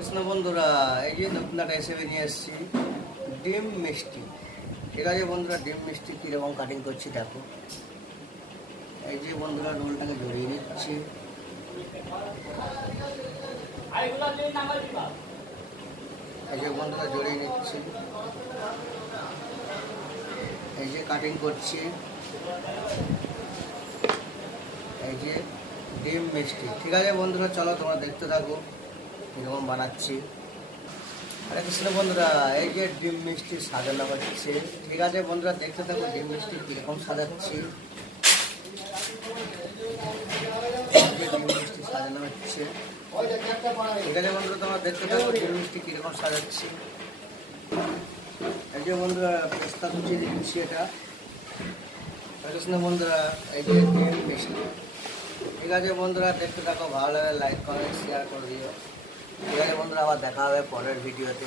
কৃষ্ণ বন্ধুরা, এই যে নতুন একটা রেসিপি নিয়ে এসেছি, ডিম মিষ্টি। ঠিক আছে বন্ধুরা, ডিম মিষ্টি কীরকম কাটিং করছি দেখো। এই যে বন্ধুরা, রোলটাকে জড়িয়ে নিচ্ছি। এই যে বন্ধুরা জড়িয়ে নিচ্ছি, এই যে কাটিং করছি। এই যে ডিম মিষ্টি। ঠিক আছে বন্ধুরা, চলো তোমরা দেখতে থাকো কীরকম বানাচ্ছি। আরে কৃষ্ণ বন্ধুরা, এই যে ডিম মিষ্টি সাজানো হচ্ছে। ঠিক আছে বন্ধুরা, দেখতে থাকো ডিম মিষ্টি কীরকম সাজাচ্ছি। ডিম মিষ্টি সাজানো হচ্ছে। ঠিক আছে বন্ধুরা, তোমরা দেখতে থাকো ডিম মিষ্টি কীরকম সাজাচ্ছি। এই যে বন্ধুরা, পেস্তা কুচিয়ে দিচ্ছি এটা। কৃষ্ণ বন্ধুরা, এই যে ডিম মিষ্টি। ঠিক আছে বন্ধুরা, দেখতে থাকো, ভালো লাগে লাইক কমেন্ট শেয়ার করে দিও। ঠিক আছে বন্ধুরা, আবার দেখা হবে পরের ভিডিওতে।